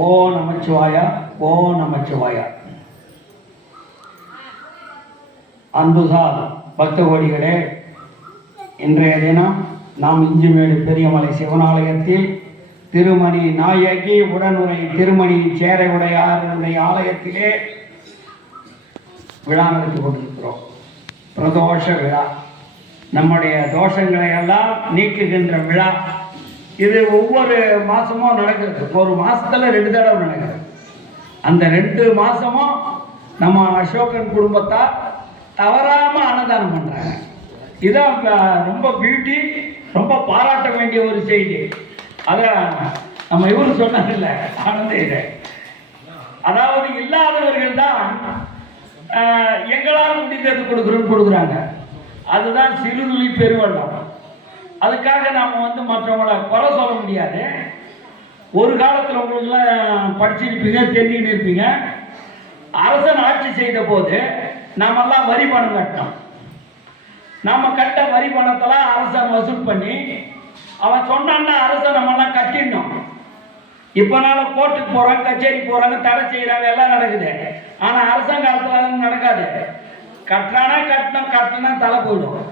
ஓ நமச்சிவாயா, ஓ நமச்சிவாயா. அன்புசார் பக்த கோடிகளே, இன்றைய தினம் நாம் இஞ்சிமேடு பெரியமலை சிவனாலயத்தில் திருமணி நாயகி உடனுரை திருமணி சேரை உடையாருடைய ஆலயத்திலே விழா நடத்தி கொண்டிருக்கிறோம். பிரதோஷ விழா, நம்முடைய தோஷங்களை எல்லாம் நீக்குகின்ற விழா. இது ஒவ்வொரு மாசமும் நடக்கிறது. ஒரு மாசத்துல 2 தடவை நடக்கிறது. அந்த 2 மாசமும் நம்ம அசோகன் குடும்பத்தார் தவறாம அன்னதானம் பண்றாங்க. இதான் ரொம்ப பியூட்டி, ரொம்ப பாராட்ட வேண்டிய ஒரு செய்தி. அத நம்ம இவரு சொன்னதில்ல, ஆனந்த இதை, அதாவது இல்லாதவர்கள் தான் எங்களால் முடிந்தது கொடுக்குறாங்க. அதுதான் சிறுதுளி பெருவெள்ளம். அதுக்காக நாம் மற்றவங்களை குறை சொல்ல முடியாது. ஒரு காலத்தில் உங்களுக்குலாம் படிச்சிருப்பீங்க, தெரிஞ்சுக்கிட்டு இருப்பீங்க. அரசன் ஆட்சி செய்த போது நாமெல்லாம் வரி பணம் கட்டணும். நம்ம கட்ட வரி பணத்தெல்லாம் அரசன் வசூல் பண்ணி அவன் சொன்னான்னா அரசன் நம்மெல்லாம் கட்டிடணும். இப்போ நாள் கோர்ட்டுக்கு போகிறாங்க, கச்சேரி போகிறாங்க, தடை செய்கிறாங்க, எல்லாம் நடக்குது. ஆனால் அரசாங்கத்தில் நடக்காது. கட்டினா தலை போயிடும்,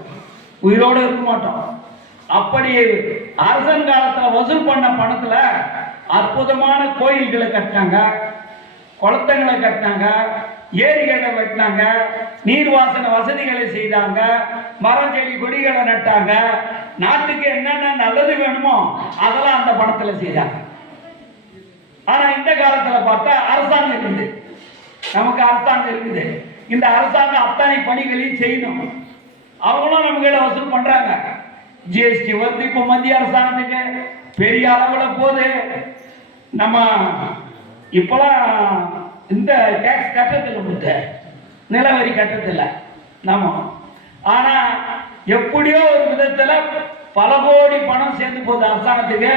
உயிரோடு இருக்க மாட்டோம். அப்படி அரசன் காலத்தில் வசூல் பண்ண பணத்தில் அற்புதமான கோயில்களை கட்டினாங்க, குளத்தங்களை கட்டினாங்க, ஏரிகளை வெட்டினாங்க, நீர்வாசன வசதிகளை செய்தாங்க, மரம் செடி கொடிகளை நட்டாங்க. நாட்டுக்கு என்னென்ன நல்லது வேணுமோ அதெல்லாம் அந்த பணத்தில் செய்தாங்க. ஆனா இந்த காலத்துல பார்த்தா அரசாங்கம் இருக்குது, நமக்கு அரசாங்கம் இருக்குது. இந்த அரசாங்கம் அத்தனை பணிகளையும் செய்யணும். அவங்களும் நம்ம கிட்ட வசூல் பண்றாங்க. ஜிஎஸ்டி வந்து இப்ப மத்திய அரசாங்கத்துக்கு பெரிய அளவுல போகுது. நம்ம இப்பெல்லாம் இந்த டேக்ஸ் கட்டத்தில் கொடுத்த நிலவரி கட்டத்தில் நம்ம, ஆனா எப்படியோ ஒரு விதத்துல பல கோடி பணம் சேர்ந்து போகுது அரசாங்கத்துக்கு.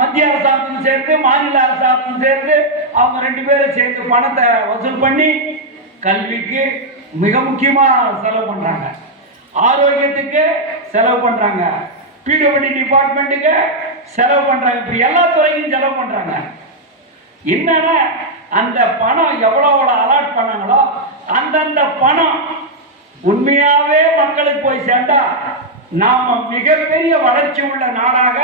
மத்திய அரசாங்கத்துக்கும் சேர்த்து மாநில அரசாங்கத்துக்கும் சேர்த்து அவங்க 2 பேரும் சேர்த்து பணத்தை வசூல் பண்ணி கல்விக்கு மிக முக்கியமா செலவு பண்றாங்க, ஆரோக்கியத்துக்கு செலவு பண்றாங்க, பிடபிள்யூடி டிபார்ட்மெண்ட்டுக்கு செலவு பண்றாங்க, இப்படி எல்லா துறைக்கும் செலவு பண்றாங்க. என்னன்னா அந்த பணம் எவ்வளவு அலாட் பண்ணாங்களோ அந்தந்த பணம் உண்மையாவே மக்களுக்கு போய் சேர்ந்தா நாம மிகப்பெரிய வளர்ச்சி உள்ள நாடாக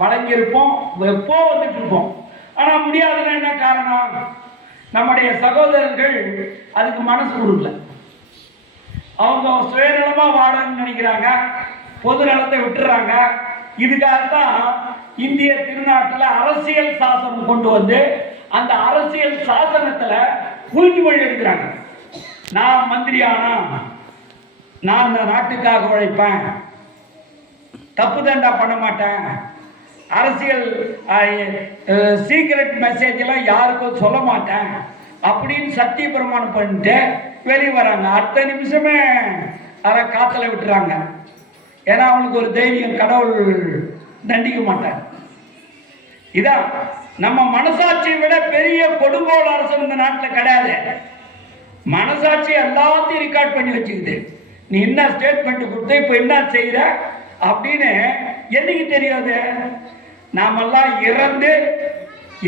வழங்கியிருப்போம், எப்போ வந்துட்டு இருப்போம். ஆனா முடியாதுன்னா என்ன காரணம்? நம்முடைய சகோதரர்கள் அதுக்கு மனசு கொடுக்கல. அவங்க சுயநலமா வாழணும்னு நினைக்கிறாங்க, பொது நலத்தை விட்டுறாங்க. இதுக்காகத்தான் இந்திய திருநாட்டில் அரசியல் சாசனம் கொண்டு வந்து அந்த அரசியல் சாசனத்துல உறுதிமொழி எடுக்கிறாங்க. நான் மந்திரியானா நான் இந்த நாட்டுக்காக உழைப்பேன், தப்பு தண்டா பண்ண மாட்டேன், அரசியல் சீக்ரெட் மெசேஜ் எல்லாம் யாருக்கும் சொல்ல மாட்டேன் அப்படின்னு சத்திய பிரமாணம் பண்ணிட்டு வெளியே வராங்க. அடுத்த நிமிஷமே அதை காத்துல விட்டுறாங்க. ஏன்னா அவங்களுக்கு ஒரு தைரியம், கடவுள் தண்டிக்க மாட்டாங்க. இதான் நம்ம மனசாட்சியை விட பெரிய கொடுங்கோல் அரசு இந்த நாட்டில் கிடையாது. மனசாட்சி எல்லாத்தையும் ரெக்கார்ட் பண்ணி வச்சுக்குது. நீ என்ன ஸ்டேட்மெண்ட் கொடுத்து இப்ப என்ன செய்யற அப்படின்னு என்னைக்கு தெரியாது? நாமெல்லாம் இறந்து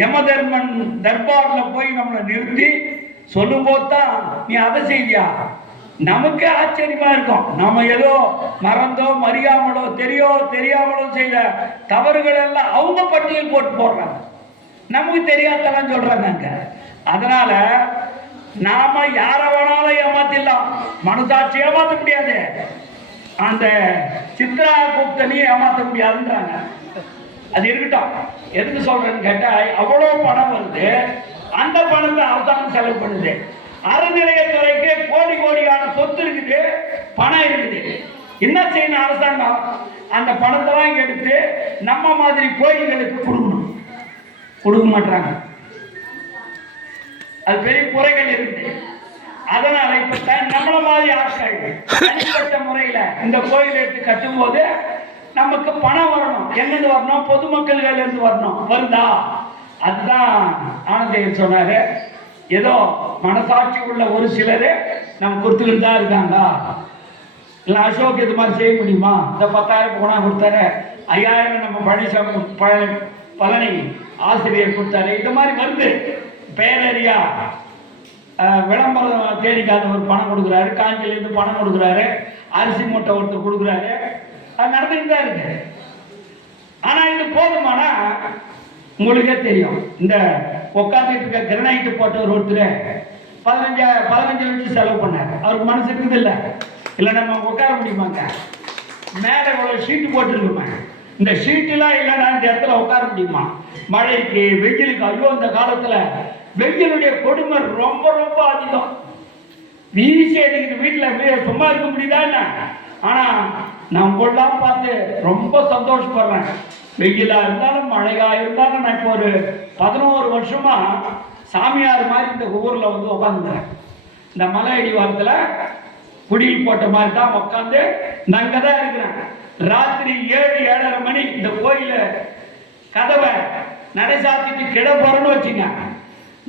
யமதர்மன் தர்பார்ல போய் நம்மளை நிறுத்தி சொல்லும் போதுதான் நீ அதை செய்தியா, நமக்கு ஆச்சரியமா இருக்கும். நம்ம ஏதோ மறந்தோ மறியாமலோ தெரியாமலோ செய்த தவறுகள் எல்லாம் அவங்க பட்டியல் போட்டு போடுறாங்க, நமக்கு தெரியாதெல்லாம் சொல்றாங்க. அதனால நாம யார வேணாலும் ஏமாத்திடலாம், மனசாட்சி ஏமாத்த முடியாது, அந்த சித்ரா குப்தனையும் ஏமாத்த முடியாதுன்றாங்க. அது இருக்கட்டும். எதுக்கு சொல்றேன்னு கேட்டா, அவ்வளவு பணம் வருது, அந்த பணத்தை அரசாங்கம் செலவு பண்ணுது. அறநிலையத்துறைக்கு கோடி கோடியான சொத்து இருக்குது, பணம் இருக்குது. என்ன செய்யணும் அரசாங்கம்? அந்த பணத்தெல்லாம் எடுத்து நம்ம மாதிரி கோயில்களுக்கு கொடுக்கணும், கொடுக்க மாட்டாங்க. அது பெரிய குறைகள் இருக்குது. அதனால இப்ப நம்மள மாதிரி ஆட்கள் தனிப்பட்ட முறையில இந்த கோயில் எடுத்து கட்டும் போது நமக்கு பணம் வரணும். எங்கிருந்து வரணும்? பொதுமக்கள்ல இருந்து வரணும். வருதா? அதுதான் ஆனந்தையர் சொன்னாரு. ஏதோ மனசாட்சி உள்ள ஒரு சிலரு நம்ம கொடுத்துக்கிட்டு தான் இருக்காங்க. இல்லை அசோக் இது மாதிரி செய்ய முடியுமா? இந்த 10,000 போனா கொடுத்தாரு, 5,000 நம்ம பழனிசாமி பழனி ஆசிரியர் கொடுத்தாரு. இது மாதிரி வருது. பேரறியா விளம்பரம் தேடிக்காதவர் பணம் கொடுக்குறாரு, காஞ்சிலேருந்து பணம் கொடுக்குறாரு, அரிசி மூட்டை ஒருத்தர் கொடுக்குறாரு. அது நடந்துட்டு தான் இருக்கு. ஆனா இது போதுமானா உங்களுக்கே தெரியும். இந்த உட்காந்துட்டு இருக்க கிரனைட்டு போட்டவர் ஒருத்தர் 15 லட்சம் செலவு பண்ணாரு. அவருக்கு மனசு இருக்குது இல்லை நம்ம உட்கார முடியுமாங்க? மேலே இவ்வளோ ஷீட்டு போட்டுருக்குமே, இந்த ஷீட்டுலாம் இல்லைன்னா இந்த இடத்துல உட்கார முடியுமா? மழைக்கு வெயிலுக்கு, ஐயோ இந்த காலத்தில் வெயிலுடைய கொடுமை ரொம்ப ரொம்ப அதிகம். வீசி அடிக்கிட்டு வீட்டில் சும்மா இருக்க முடியுதா என்ன? ஆனால் நான் உங்களெல்லாம் பார்த்து ரொம்ப சந்தோஷப்படுறேன். வெயிலா இருந்தாலும் மழையா இருந்தாலும் நான் இப்போ ஒரு 11 வருஷமா சாமியார் மாதிரி இந்த ஊரில் வந்து உட்காந்துக்கிறேன். இந்த மலை அடிவாரத்தில் குடியில் போட்ட மாதிரி தான் உட்காந்து நாங்க தான் இருக்கிறேன். ராத்திரி 7-7:30 மணி இந்த கோயில கதவை நடை சாத்திட்டு கிட போறேன்னு வச்சுங்க,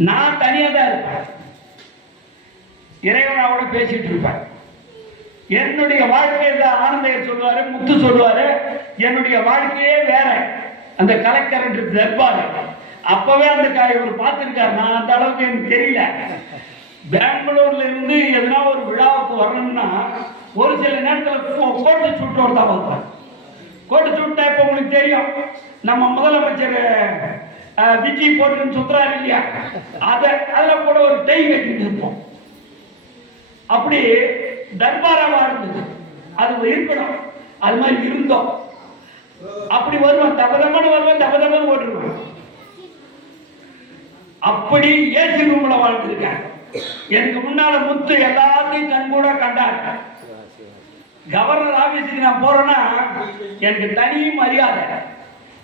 நான் தனியாக தான் இருப்பேன். இறைவனோட பேசிட்டு இருப்பேன். என்னுடைய வாழ்க்கையை ஆனந்தையர் சொல்லுவாரு, முத்து சொல்லுவாரு, என்னுடைய வாழ்க்கையே வேற. அந்த கலெக்டர் தர்பார் அப்பவே அந்த இவர் பார்த்துருக்காரு. நான் அந்த அளவுக்கு எனக்கு தெரியல. பெங்களூர்ல இருந்து எதனா ஒரு விழாவுக்கு வரணும்னா ஒரு சில நேரத்தில் கோட்டு சூட்டோடு தான் வருவார். கோட்டு சூட்டா இப்போ உங்களுக்கு தெரியும், நம்ம முதலமைச்சர் விஜய் போட்டுன்னு சுத்துறாரு இல்லையா, அதில் கூட ஒரு டை கட்டிட்டு இருப்போம். அப்படி தர்பாராவா இருந்தது, அது இருக்கணும். அது மாதிரி இருந்தோம். அப்படி வருவேன், தபதமன்னு வருவேன், தபதமன்னு ஓட்டுருவேன். அப்படி ஏசி ரூம்ல வாழ்ந்துருக்கேன். எனக்கு முன்னால முத்து எல்லாத்தையும் கண் கூட கண்டார். கவர்னர் ஆபீஸுக்கு நான் போறேன்னா எனக்கு தனி மரியாதை.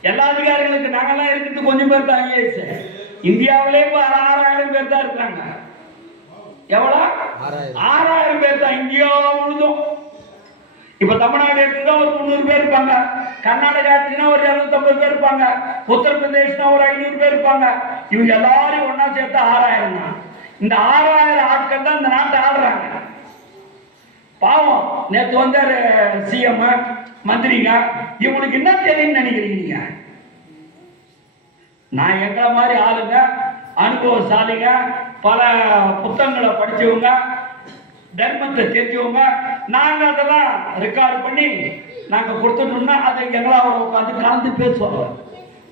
எல்லா அதிகாரிகளுக்கு நாங்கெல்லாம் இருக்கிறது கொஞ்சம் பேர் தான் ஐஏஎஸ். இந்தியாவிலே 6000 பேர் தான் இருக்காங்க. எவ்வளோ? 6000 பேர் தான் இந்தியா முழுதும். இப்ப தமிழ்நாடு எடுத்துன்னா ஒரு 300 பேர் இருப்பாங்க, கர்நாடகா எடுத்துன்னா ஒரு 250 பேர் இருப்பாங்க, உத்தரப்பிரதேஷ்னா ஒரு 500 பேர் இருப்பாங்க. இவங்க எல்லாரும் ஒன்னா சேர்த்து 6000 தான். இந்த 6000 ஆட்கள் தான் இந்த நாட்டை ஆடுறாங்க. பாவம், நேற்று வந்தாரு சிஎம், மந்திரிங்க. இவங்களுக்கு என்ன தெரியும்னு நினைக்கிறீங்க? நான் எங்களை மாதிரி ஆளுங்க, அனுபவசாலிங்க, பல புத்தகங்களை படிச்சவங்க, தர்மத்தை தெரிஞ்சவங்க, நாங்க அதெல்லாம் ரெக்கார்டு பண்ணி நாங்க கொடுத்துட்டோம்னா அதை எங்களாவோட உட்காந்து கலந்து பேசுவோம்.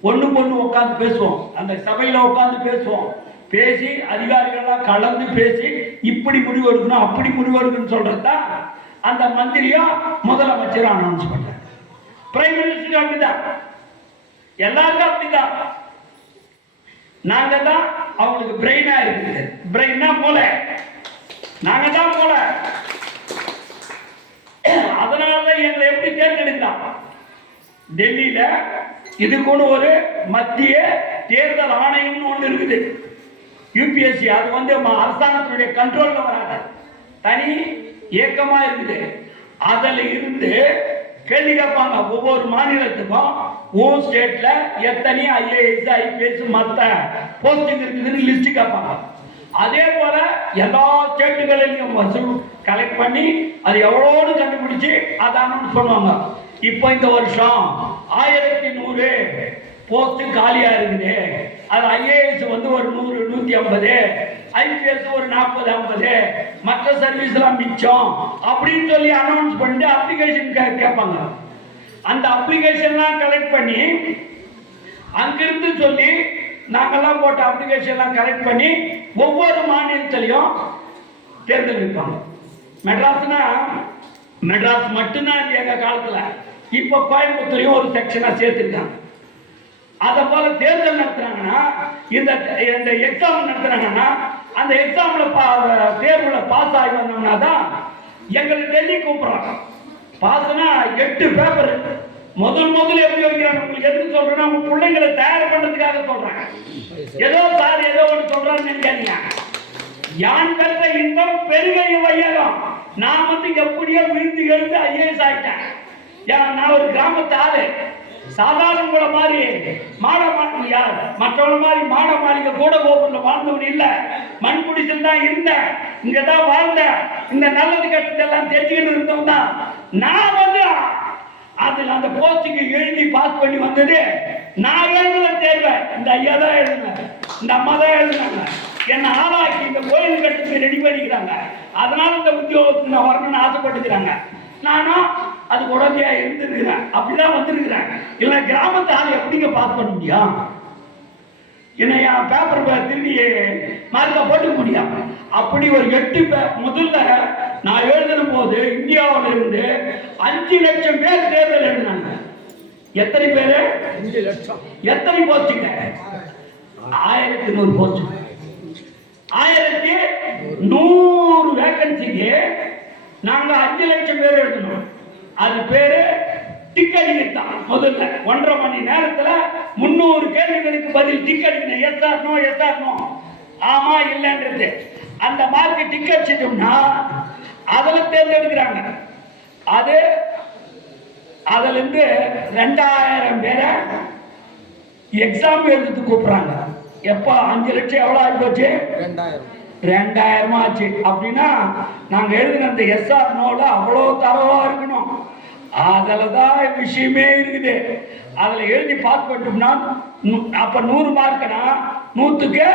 ஒண்ணுக்கு உட்காந்து பேசுவோம். அந்த சபையில உட்காந்து பேசுவோம். பேசி அதிகாரிகள்லாம் கலந்து பேசி இப்படி முடிவு எடுக்கணும், அப்படி முடிவு எடுக்கணும்னு சொல்றதுதான் அந்த மந்திரியும் முதலமைச்சரும் அனௌன்ஸ் பண்றாங்க. பிரைம் மினிஸ்டர் அப்படிதான், எல்லாருக்கும் அப்படிதான். நாங்க தான் அவங்களுக்கு பிரெயினா இருக்குது. பிரெயினா மூளை, நாங்க தான் போல. அதனாலதான் எங்களை எப்படி தேர்ந்தெடுத்தான்? டெல்லியில இதுக்குன்னு ஒரு மத்திய தேர்தல் ஆணையம்னு ஒன்று இருக்குது, யூபிஎஸ்சி. அது வந்து அரசாங்கத்தினுடைய கண்ட்ரோல்ல வராது, தனி இயக்கமா இருக்குது. அதுல இருந்து கேள்வி கேட்பாங்க. ஒவ்வொரு மாநிலத்துக்கும் ஓன் ஸ்டேட்ல எத்தனை ஐஏஎஸ் ஐபிஎஸ் மற்ற போஸ்டிங் இருக்குதுன்னு லிஸ்ட் கேட்பாங்க. அதே போல எல்லா ஸ்டேட்டுகளிலையும் வசூல் கலெக்ட் பண்ணி அது எவ்வளோன்னு கண்டுபிடிச்சு அதை அனௌன்ஸ் பண்ணுவாங்க. இப்போ இந்த வருஷம் 1100 போஸ்ட் காலியா இருக்குது. அது ஐஏஎஸ் வந்து ஒரு 100-150, ஐபிஎஸ் ஒரு 40-50, மற்ற சர்வீஸ் எல்லாம் மிச்சம் அப்படின்னு சொல்லி அனௌன்ஸ் பண்ணிட்டு அப்ளிகேஷன் கேட்பாங்க. அந்த அப்ளிகேஷன்லாம் கலெக்ட் பண்ணி அங்கிருந்து சொல்லி நாங்கெல்லாம் போட்ட அப்ளிகேஷன்லாம் கலெக்ட் பண்ணி ஒவ்வொரு மாநிலத்திலையும் தேர்தல் வைப்பாங்க. மெட்ராஸ்னா மெட்ராஸ் மட்டும்தான் எங்க காலத்துல. இப்போ கோயம்புத்தூரையும் ஒரு செக்ஷனா சேர்த்துருக்காங்க. அதை போல தேர்தல் நடத்துறாங்கன்னா, இந்த எக்ஸாம் நடத்துறாங்கன்னா, அந்த எக்ஸாம்ல தேர்வுல பாஸ் ஆகி வந்தோம்னா தான் எங்களை டெல்லி கூப்பிடுறாங்க. பாஸ்னா 8 பேப்பர் முதல்ல எப்படி வைக்கிறாங்க? உங்களுக்கு எதுக்கு சொல்றேன்னா, உங்க பிள்ளைங்களை தயார் பண்றதுக்காக சொல்றேன். ஏதோ சார் ஏதோ ஒன்று சொல்றான்னு நினைக்காதீங்க. யான் பெற்ற இன்பம் பெருகை வையகம். நான் வந்து எப்படியோ விழுந்து எழுந்து ஐஏஎஸ் ஆயிட்டேன். நான் ஒரு கிராமத்து ஆளு. சாதாரண மாதிரி மாட யார் மற்றவங்க மாதிரி மாட மாளிகை கூட கோபுரத்தில் வாழ்ந்தவன் இல்ல. மண் குடிசல் தான் இருந்தேன், இங்கதான் வாழ்ந்தேன். இந்த நல்லது கட்டத்தெல்லாம் தெரிஞ்சுக்கிட்டு இருந்தோம் தான். நான் வந்து அதுல அந்த போஸ்டுக்கு எழுதி பாஸ் பண்ணி வந்தது நான் எழுதுன தேர்வை இந்த ஐயா தான் எழுதினாங்க, இந்த அம்மா தான் எழுதினாங்க, என்னை ஆளாக்கி இந்த கோயில் கட்டுக்கு ரெடி பண்ணிக்கிறாங்க. அதனால இந்த உத்தியோகத்துக்கு நான் வரணும்னு ஆசைப்பட்டுக்கிறாங்க. நானும் அதுக்கு உடனடியா இருந்திருக்கிறேன், அப்படிதான் வந்திருக்கிறேன். இல்லை கிராமத்து ஆள் எப்படிங்க பாஸ் பண்ண முடியும்? என்னை என் பேப்பர் திருடி மார்க்கா போட்டுக்க முடியும். அப்படி ஒரு 8 முதல்ல நான் எழுதின போது இந்தியாவில் இருந்து 5 லட்சம் பேர் தேர்தல் எழுதினாங்க. எத்தனை பேரு? 5 லட்சம். எத்தனை போஸ்டுங்க? 1100 போஸ்ட். 1100 வேகன்சிக்கு நாங்க 5 லட்சம் பேர் எழுதணும். அது பேரு டிக்கெட் தான். முதல்ல 1.5 மணி நேரத்துல 300 கேள்விகளுக்கு பதில் ticket. Yes or no, yes or no, ஆமா இல்லைன்றது. அந்த மார்க் டிக்கெட் செஞ்சோம்னா அதுல தேர்ந்தெடுக்கிறாங்க. அது அதுல இருந்து 2000 பேரை எக்ஸாம் எழுதுறதுக்கு கூப்பிடுறாங்க. எப்ப 5 லட்சம் எவ்வளவு ஆகி போச்சு? 2000 ஆச்சு. அப்படின்னா நாங்க எழுதின அந்த எஸ்ஆர் நோல அவ்வளவு தரவா இருக்கணும். அதுலதான் விஷயமே இருக்குது. அதுல எழுதி பாஸ் பண்ணிட்டோம்னா அப்ப 100 மார்க்னா 100க்கு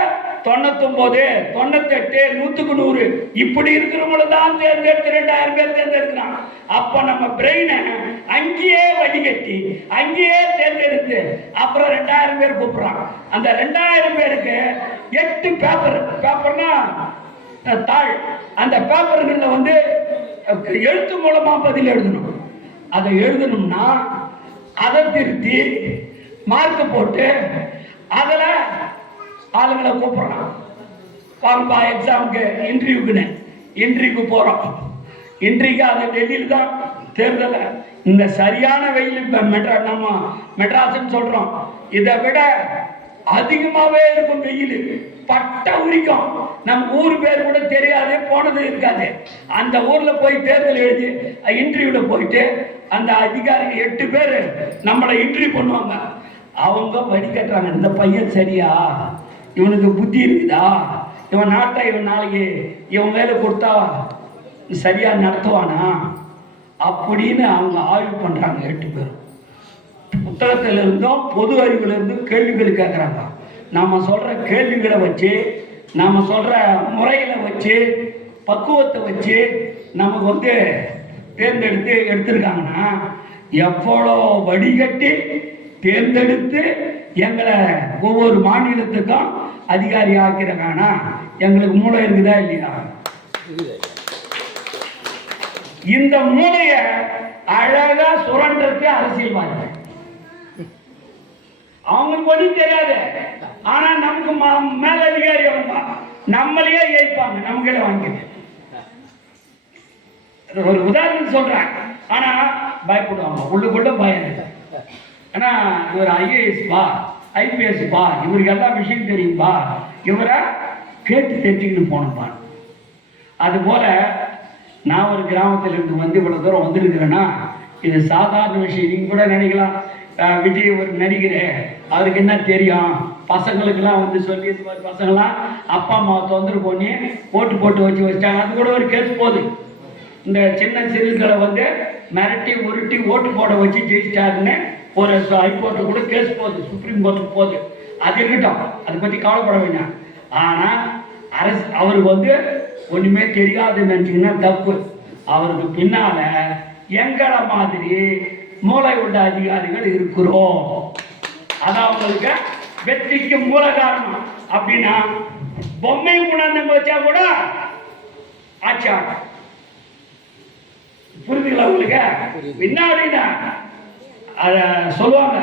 99, 98, 100க்கு 100 இப்படி இருக்கிறவங்கள தான் தேர்ந்தெடுத்து 2000 பேர் தேர்ந்தெடுக்கிறான். அப்ப நம்ம பிரெயினை அங்கேயே வடிகட்டி அங்கேயே தேர்ந்தெடுத்து அப்புறம் 2000 பேர் கூப்பிடுறான். அந்த 2000 பேருக்கு 8 பேப்பர்னா தாள். அந்த பேப்பர்கள்ல வந்து எழுத்து மூலமா பதில் எழுதணும். அதை எழுதணும்னா அதை திருத்தி மார்க் போட்டு அதில் ஆளுங்களை கூப்பிடுறான். பாருப்பா எக்ஸாமுக்கு இன்டர்வியூக்கு போகிறோம். இன்றைக்கு அது டெல்லியில் தான் தேர்தல். இந்த சரியான வெயில் இப்போ நம்ம மெட்ராஸ்ன்னு சொல்கிறோம், இதை விட அதிகமாகவே இருக்கும் வெயில். பட்ட உரிக்கும். நம்ம ஊர் பேர் கூட தெரியாது, போனது இருக்காது. அந்த ஊரில் போய் தேர்தல் எழுதி இன்டர்வியூவில் போயிட்டு அந்த அதிகாரிகள் 8 பேர் நம்மளை இன்டர்வியூ பண்ணுவாங்க. அவங்க வடிகட்டுறாங்க, இந்த பையன் சரியா, இவனுக்கு புத்தி இருக்குதா, இவன் நாட்டை இவன் நாளைக்கு இவன் வேலை கொடுத்தா சரியா நடத்துவானா அப்படின்னு அவங்க ஆய்வு பண்றாங்க. 8 பேரும் புத்தகத்துல இருந்தும் பொது அறிவுல இருந்தும் கேள்விகள் கேட்கறாங்க. நாம சொல்ற கேள்விகளை வச்சு, நாம சொல்ற முறையில வச்சு, பக்குவத்தை வச்சு நமக்கு வந்து தேர்ந்தெடுத்து எடுத்திருக்காங்கன்னா எவ்வளோ வடிகட்டி தேர்ந்தெடுத்து எங்களை ஒவ்வொரு மாநிலத்துக்கும் அதிகாரி ஆக்கிறாங்கன்னா எங்களுக்கு மூளை இருக்குதா இல்லையா? இந்த மூளைய அழகா சுரண்டது அரசியல்வாதிகள். அவங்களுக்கு ஒன்றும் தெரியாது. ஆனா நமக்கு மேல அதிகாரி அவங்க நம்மளையே ஏய்ப்பாங்க, நமக்கே வாங்கிட்டு. ஒரு உதாரணம் சொல்றேன், ஆனா பயப்படுவாங்க, உள்ளுக்குள்ள பயம். ஆனா இவர் ஐஏஎஸ் பா, ஐபிஎஸ் பா, இவருக்கு எல்லா விஷயம் தெரியும்பா, இவரை கேட்டு தெரிஞ்சுக்கிட்டு போனப்பா. அது போல நான் ஒரு கிராமத்துல இருந்து வந்து இவ்வளவு தூரம் வந்திருக்கிறேன்னா இது சாதாரண விஷயம். நீங்க கூட நினைக்கலாம், விஜய் ஒரு நடிகர், அவருக்கு என்ன தெரியும், பசங்களுக்கெல்லாம் வந்து சொல்லி இந்த மாதிரி பசங்களாம் அப்பா அம்மாவை தொந்தரவு பண்ணி ஓட்டு போட்டு வச்சுட்டாங்க. அது கூட ஒரு கேஸ் போகுது. இந்த சின்ன சிறுகளை வந்து மிரட்டி உருட்டி ஓட்டு போட வச்சு ஜெயிச்சிட்டாருன்னு ஒரு ஹைகோர்ட்டு கூட கேஸ் போகுது, சுப்ரீம் கோர்ட்டுக்கு போகுது. அது இருக்கட்டும், அதை பற்றி கவலைப்பட வேண்டாம். ஆனால் அவருக்கு வந்து ஒன்றுமே தெரியாதுன்னு நினச்சிங்கன்னா தப்பு. அவருக்கு பின்னால எங்களை மாதிரி மூளை உள்ள அதிகாரிகள் இருக்கிறோம். அதான் அவங்களுக்கு வெற்றிக்கு மூல காரணம். அப்படின்னா பொம்மை குணம் வச்சா கூட ஆட்சி ஆகும். புரிதுங்களா உங்களுக்கு? பின்னாடினா அத சொல்லுவாங்க,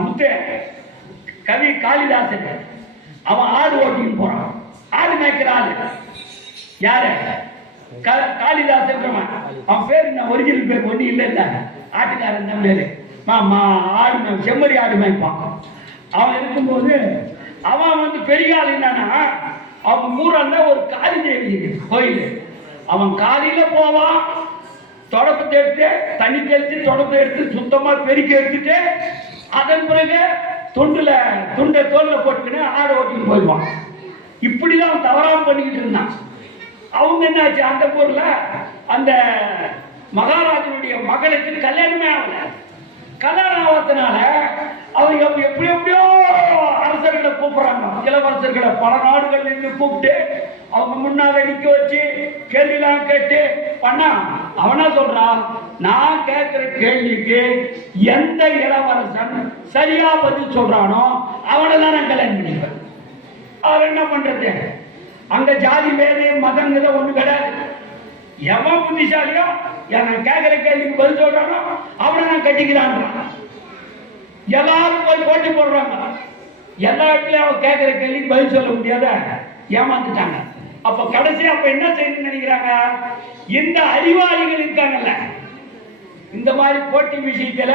முத்து கவி காளிதாசன் அவன் ஆடு ஓட்டின்னு போறான். ஆடு மேய்க்கிற ஆளு யாரு? காளிதாசன். அவன் பேர் என்ன, ஒரிஜினல் பேர் ஒன்றும் இல்லை, இல்லை ஆட்டுக்காரன் தான் பேரு. ஆடு செம்மறி ஆடு மேய்ப்பான். அவன் இருக்கும்போது அவன் வந்து பெரிய ஆள் என்னன்னா, அவன் ஊராண்ட ஒரு காளி தேவி கோயில். அவன் காலையில போவான், தொடப்பத்தை எடுத்து தண்ணி தெளித்து தொடப்பத்தை எடுத்து சுத்தமா பெருக்கி எடுத்துட்டு அதன் பிறகு துண்டை தோல்ல போட்டுக்கின்னு ஆடை ஓட்டின்னு போயிடுவான். இப்படிதான் அவன் தவறாம பண்ணிக்கிட்டு இருந்தான். அவங்க என்னாச்சு, அந்த ஊர்ல அந்த மகாராஜனுடைய மகளுக்கு கல்யாணமே ஆகல. கல்யாணம் ஆகிறதுனால அவங்க எப்படி எப்படியோ அரசர்களை கூப்பிடுறாங்க, இளவரசர்களை பல நாடுகள்ல இருந்து கூப்பிட்டு அவங்க முன்னால நிக்க வச்சு கேள்விலாம் கேட்டு பண்ணா அவனா சொல்றான், நான் கேட்கிற கேள்விக்கு எந்த இளவரசன் சரியா பதில் சொல்றானோ அவனை தான் நான் கல்யாணம் பண்ணிப்பேன். அவர் என்ன பண்றது, அங்க ஜாதி வேறு மதங்கிற ஒண்ணு கிடையாது. எவன் புத்திசாலியோ நான் கேட்கிற கேள்விக்கு பதில் சொல்றானோ அவனை நான் கட்டிக்கிறான். எல்லாரும் போய் போட்டி போடுறாங்க, எல்லா இடத்துலயும் அவன் கேட்கிற கேள்விக்கு பதில் சொல்ல முடியாத ஏமாந்துட்டாங்க. அப்ப கடைசி அப்ப என்ன செய்யணும்னு நினைக்கிறாங்க, இந்த அறிவாளிகள் இருக்காங்கல்ல, இந்த மாதிரி போட்டி விஷயத்துல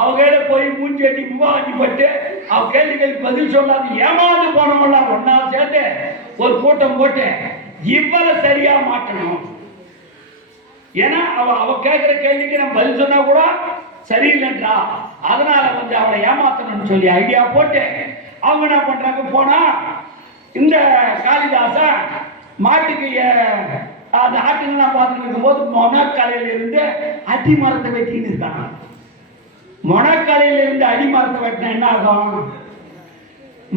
அவங்க போய் மூஞ்சி அடி முகாஞ்சி பட்டு அவ கேள்விகளுக்கு பதில் சொல்லாது ஏமாந்து போனவங்களாம் ஒன்னா சேர்த்து ஒரு கூட்டம் போட்டு இவ்வளவு சரியா மாற்றணும். ஏன்னா அவ கேட்கிற கேள்விக்கு நம்ம பதில் சொன்னா கூட சரியில்லைன்றா, அதனால அவளை ஏமாத்தணும்னு சொல்லி ஐடியா போட்டு அவங்க என்ன பண்றாங்க, போனா இந்த காளிதாச மாட்டுக்கு அந்த ஆட்டுங்கெல்லாம் பார்த்துட்டு இருக்கும்போது மொனக்கலையில இருந்து அடி மரத்தை வெட்டின்னு இருக்காங்க. மொனக்கலையில இருந்து அடி மரத்தை வெட்டினா என்ன ஆகும்,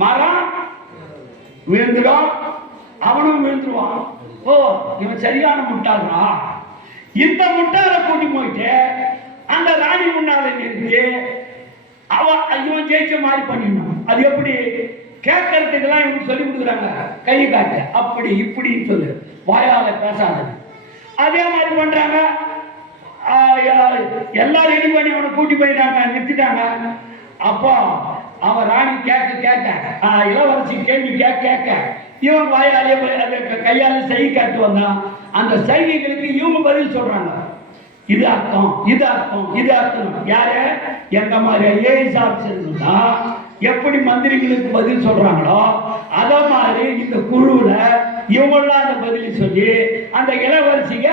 மரம் விழுந்துடும், அவனும் விழுந்துருவான். ஓ இவன் சரியான முட்டாளா, இந்த முட்டாளை கூட்டி போயிட்டு அந்த ராணி முன்னால நிறுத்தி இவன் ஜெயிச்ச மாதிரி பண்ணிடணும். அது எப்படி கேட்கறதுக்கெல்லாம் இவங்க சொல்லி கொடுக்குறாங்க, கை காட்டு அப்படி இப்படின்னு சொல்லு, வாயால பேசாத. அதே மாதிரி பண்றாங்க, எல்லாரும் ரெடி பண்ணி அவனை கூட்டி போயிட்டாங்க, நிறுத்திட்டாங்க. அப்போ அவன் ராணி கேட்க கேட்க இளவரசி கேள்வி கேட்க கேட்க இவன் வாயாலே கையால செய்கை காட்டு வந்தான். அந்த சைகைகளுக்கு இவங்க பதில் சொல்றாங்க, இது அர்த்தம் இது அர்த்தம் இது அர்த்தம். யாரு எந்த மாதிரி ஐஏஎஸ் ஆஃபீஸர் தான் எப்படி மந்திரிகளுக்கு பதில் சொல்றாங்களோ அத மாதிரி இந்த குழுவுல இவங்கெல்லாம் அந்த பதில் சொல்லி அந்த இளவரசிங்க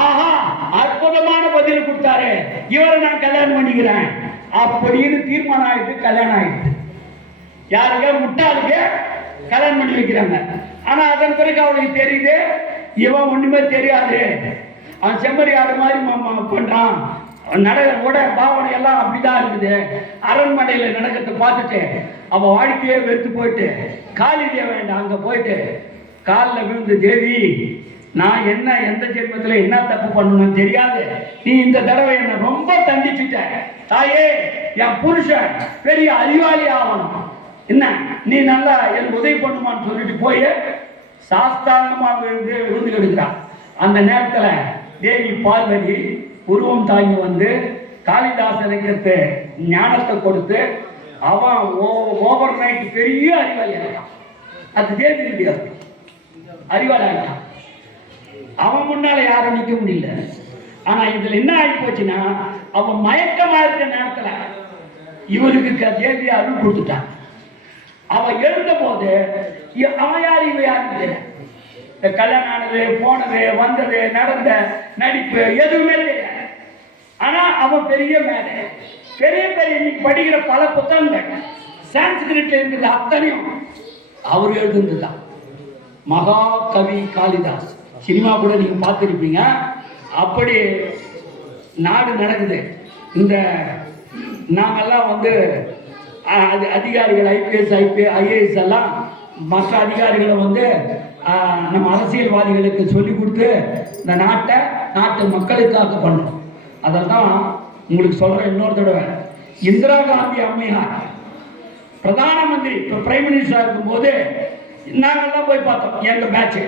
ஆஹா அற்புதமான பதில் கொடுத்தாரு, இவரை நான் கல்யாணம் பண்ணிக்கிறேன் அப்படின்னு தீர்மானம் ஆயிட்டு கல்யாணம் ஆயிட்டு. யாருங்க முட்டாளுக்கு கல்யாணம் பண்ணி வைக்கிறாங்க. ஆனா அதன் பிறகு அவளுக்கு தெரியுது இவன் ஒண்ணுமே தெரியாது, அவன் செம்மறி ஆடு மாதிரி பண்றான், உட பாவனை எல்லாம் அப்படிதான் இருக்குது. அரண்மனையில நடக்கிறத பார்த்துட்டு அவன் வாழ்க்கையே வெறுத்து போயிட்டு காளி தேவன் அங்க போயிட்டு காலில் விழுந்து, தேவி நான் என்ன எந்த ஜென்மத்துல என்ன தப்பு பண்ணணும்னு தெரியாது, நீ இந்த தடவை என்ன ரொம்ப தண்டிச்சுட்ட தாயே, என் புருஷன் பெரிய அறிவாளி ஆகணும், என்ன நீ நல்லா எனக்கு உதவி பண்ணுமான்னு சொல்லிட்டு போய் சாஸ்தாங்கமா விழுந்து கெடுக்கிறான். அந்த நேரத்துல தேவி பார்வதி உருவம் தாங்கி வந்து காளிதாசனுக்கு ஞானத்தை கொடுத்து அவன் ஓவர் நைட் பெரிய அறிவாளி ஆகிறான். அது தேவி தெரியாது, அறிவாளி ஆகிறான். அவன் முன்னால யாரும் நிக்க முடியல. ஆனா இதுல என்ன ஆகி போச்சுன்னா, அவன் மயக்கமா இருக்க நேரத்துல இவருக்கு தேவி அருள் கொடுத்துட்டான். அவன் எழுந்த போது அவன் யார் இவ யாரு, கல்யாணம் ஆனது போனது வந்தது நடந்த நடிப்பு எதுவுமே தெரியாது. ஆனா அவன் பெரிய மேதை, பெரிய பெரிய இன்னைக்கு படிக்கிற பல புத்தகங்கள் சான்ஸ்கிரிட்ல இருக்கிறது அத்தனையும் அவர் எழுதுதான். மகா கவி காளிதாஸ் சினிமா கூட நீங்க பார்த்துருப்பீங்க. அப்படி நாடு நடக்குது. இந்த நாங்கெல்லாம் அதிகாரிகள் ஐபிஎஸ் ஐஏஎஸ் எல்லாம் மற்ற அதிகாரிகளை நம்ம அரசியல்வாதிகளுக்கு சொல்லி கொடுத்து இந்த நாட்டு மக்களுக்காக பண்றோம். அதெல்லாம் உங்களுக்கு சொல்றேன். இன்னொரு தடவை இந்திரா காந்தி அம்மையார் பிரதான மந்திரி பிரைம் மினிஸ்டரா இருக்கும்போது நாங்கெல்லாம் போய் பார்த்தோம். எங்க பேட்ச்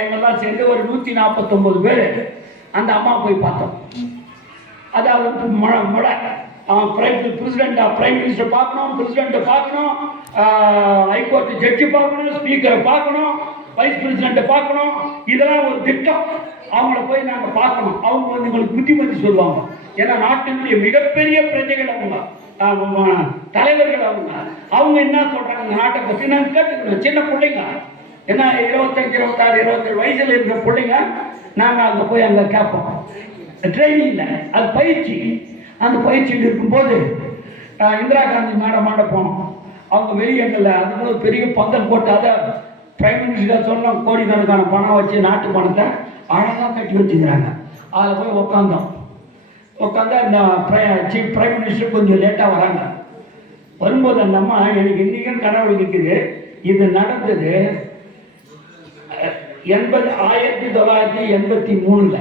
எங்கெல்லாம் சேர்ந்து ஒரு 149 பேர் அந்த அம்மா போய் பார்த்தோம். அதாவது பிரைம் மினிஸ்டர் பார்க்கணும், பிரசிடென்ட்டை பார்க்கணும், ஹைகோர்ட் ஜட்ஜி பார்க்கணும், ஸ்பீக்கரை பார்க்கணும், வைஸ் பிரசிடென்ட்டை பார்க்கணும். இதெல்லாம் ஒரு திட்டம். அவங்கள போய் நாங்கள் பார்க்கணும். அவங்க எங்களுக்கு புத்திமதி சொல்லுவாங்க. ஏன்னா நாட்டினுடைய மிகப்பெரிய பிரஜைகள் அவங்க, தலைவர்கள் அவங்க என்ன சொல்றாங்க இந்த நாட்டை பற்றி நாங்கள் கேட்டுக்கணும். சின்ன பிள்ளைங்க ஏன்னா 25, 26, 27 வயசுல இருக்கிற பிள்ளைங்க நாங்கள் அங்கே போய் அங்கே கேட்போம். ட்ரைனிங்ல அது பயிற்சி. அந்த பயிற்சியில் இருக்கும்போது இந்திரா காந்தி மேடமாண்ட போனோம். அவங்க வெளியங்கள்ல அதுக்கு பெரிய பந்தல் போட்டு அதை பிரைம் மினிஸ்டர் சொன்னோம், கோடிக்கணக்கான பணம் வச்சு நாட்டு பணத்தை அழகாக கட்டி வச்சுக்கிறாங்க. அதில் போய் உட்காந்தா இந்த சீஃப் பிரைம் மினிஸ்டர் கொஞ்சம் லேட்டாக வராங்க. வரும்போது அந்த அம்மா எனக்கு இன்னைக்கும் கனவு இருக்குது. இது நடந்தது 1983.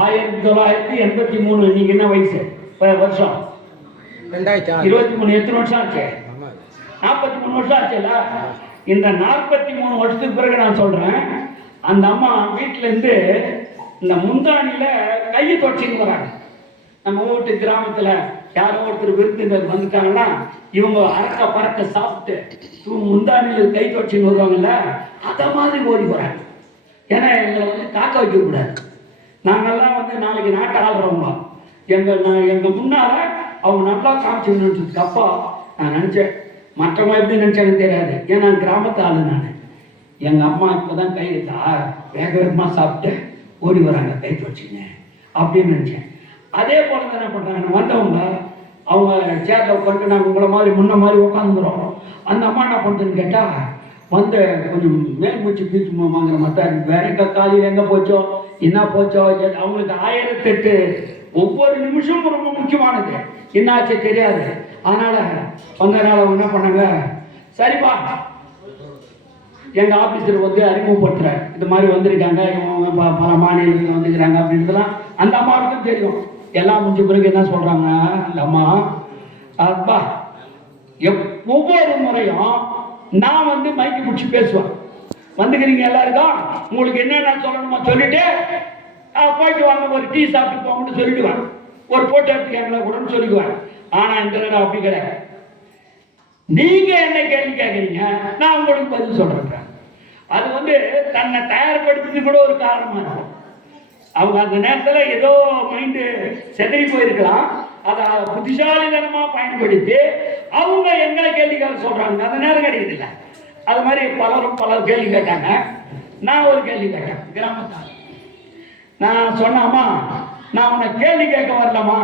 1983. நீங்க என்ன வயசு வருஷம்? 23. எத்தனை வருஷம் ஆச்சு? 43 வருஷம் ஆச்சுல்ல. இந்த 43 வருஷத்துக்கு பிறகு நான் சொல்றேன், அந்த அம்மா வீட்டுல இருந்து இந்த முந்தானில கையை தொடச்சின்னு வராங்க. நம்ம வீட்டு கிராமத்துல யாரோ ஒருத்தர் விருந்தினர் வந்துட்டாங்கன்னா இவங்க அறக்க பறக்க சாப்பிட்டு முந்தானில கை தொடச்சின்னு வருவாங்கல்ல, அத மாதிரி ஓடி போறாங்க. ஏன்னா எங்களை வந்து காக்க வைக்க கூடாது. நாங்கெல்லாம் வந்து நாளைக்கு நாட்டை ஆள்றவங்க. எங்க முன்னால அவங்க நல்லா காமிச்சு அப்பா நான் நினைச்சேன், மற்றவங்க எப்படி நினைச்சாலும் தெரியாது. ஏன்னா கிராமத்து ஆளு நான். எங்க அம்மா இப்பதான் கை வேக வேகமா சாப்பிட்டு ஓடி வராங்க கை தொடச்சிங்க அப்படின்னு நினைச்சேன். அதே போல தான் என்ன பண்றாங்க, வந்தவங்க அவங்க சேர்ல உட்காந்து நாங்கள் உங்களை மாதிரி முன்ன மாதிரி உட்காந்துக்கிறோம். அந்த அம்மா என்ன பண்ணுறதுன்னு கேட்டா வந்து கொஞ்சம் மேல் மூச்சு பீச்சு வாங்குற மாதிரி வேற எங்க காலையில் எங்க போச்சோ என்ன போச்சோ அவங்களுக்கு 1008 ஒவ்வொரு நிமிஷமும் ரொம்ப முக்கியமானது. என்னாச்சு தெரியாது. அதனால வந்தனால அவங்க என்ன பண்ணாங்க, சரிப்பா எங்க ஆபீஸர் வந்து அறிமுகப்படுத்துறாரு, இது மாதிரி வந்திருக்காங்க இவங்க பல மாநிலத்தில் வந்துக்கிறாங்க அப்படின்றதுலாம் அந்த அம்மாவுக்கும் தெரியும். எல்லாம் முடிஞ்ச பிறகு என்ன சொல்றாங்க அந்த அம்மா, அப்பா ஒவ்வொரு முறையும் நான் வந்து மைக்கு பிடிச்சி பேசுவேன். வந்துக்கிறீங்க எல்லாருக்கும், உங்களுக்கு என்னென்ன சொல்லணுமோ சொல்லிட்டு போயிட்டு வாங்க, ஒரு டீ சாப்பிட்டு போங்கன்னு சொல்லிடுவேன், ஒரு போட்டோ எடுத்துக்காங்களா கூடன்னு சொல்லிக்குவேன். ஆனா இந்த நேரம் அப்படி கிடையாது. நீங்க என்ன கேள்வி கேட்குறீங்க, நான் உங்களுக்கு பதில் சொல்றேன். அது வந்து தன்னை தயார்படுத்துறது கூட ஒரு காரணமா இருக்கும். அவங்க அந்த நேரத்துல ஏதோ மைண்டு செதறி போயிருக்கலாம், அதை புத்திசாலித்தனமா பயன்படுத்தி அவங்க எங்களை கேள்விக்காக சொல்றாங்க. அந்த நேரம் கிடையாது இல்லை. அது மாதிரி பலரும் பல கேள்வி கேட்டாங்க. நான் ஒரு கேள்வி கேட்டேன் கிராமத்தால். நான் சொன்னம்மா, நான் உன்னை கேள்வி கேட்க வரலம்மா,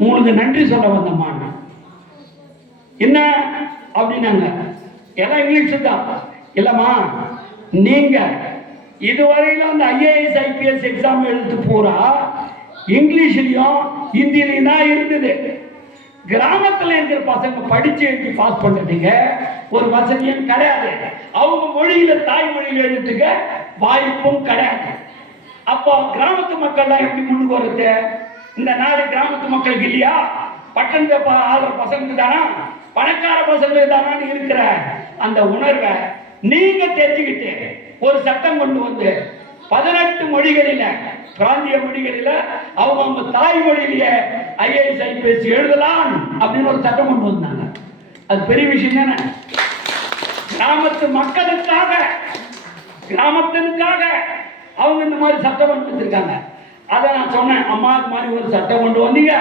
உங்களுக்கு நன்றி சொல்ல வந்தம்மா. என்ன அப்படின்னாங்க, எல்லாம் இங்கிலீஷ் தான். இல்லம்மா, நீங்க இதுவரையிலும் அந்த IAS IPS எக்ஸாம் எழுத்து பூரா இங்கிலீஷ்லயும் ஹிந்திலையும் தான் இருந்தது. கிராமத்துல இருக்கிற பசங்க படிச்சு எழுதி பாஸ் பண்றதுக்கு ஒரு வசதியும் கிடையாது. அவங்க மொழியில தாய்மொழியில எழுதுறதுக்கு வாய்ப்பும் கிடையாது. அப்போ கிராமத்து மக்கள் எப்படி முன்னுக்கு வருது? இந்த நாடு கிராமத்து மக்களுக்கு இல்லையா? பட்டணத்தை ஆளுற பசங்களுக்கு தானா, பணக்கார பசங்களுக்கு தானான்னு இருக்கிற அந்த உணர்வை நீங்க தெரிஞ்சுக்கிட்டு ஒரு சட்டம் கொண்டு வந்து 18 மொழிகளில, பிராந்திய மொழிகளில அவங்க தாய்மொழியிலேயே IAS IPS எழுதலாம் அப்படின்னு ஒரு சட்டம் கொண்டு வந்தாங்க. அது பெரிய விஷயம் தானே. கிராமத்து மக்களுக்காக, கிராமத்திற்காக அவங்க இந்த மாதிரி சட்டம் கொண்டு வந்திருக்காங்க. அதை நான் சொன்னேன், அம்மா இது மாதிரி ஒரு சட்டம் கொண்டு வந்தீங்க,